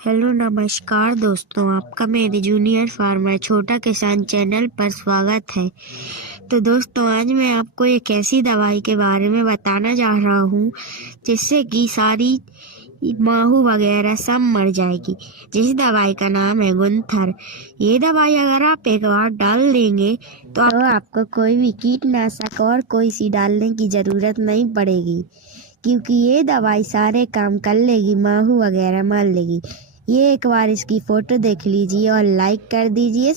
Hello नमस्कार दोस्तों, आपका मेरे जूनियर फार्मर छोटा किसान चैनल पर स्वागत है। तो दोस्तों, आज मैं आपको एक ऐसी दवाई के बारे में बताना जा रहा हूँ जिससे कि सारी माहू वगैरह सब मर जाएगी। जिस दवाई का नाम है गुंथर। ये दवाई अगर आप एक बार डाल देंगे तो आपको कोई भी कीटनाशक और कोई सी डालने की ज़रूरत नहीं पड़ेगी, क्योंकि ये दवाई सारे काम कर लेगी, माहू वगैरह मार लेगी। ये एक बार इसकी फोटो देख लीजिए और लाइक कर दीजिए।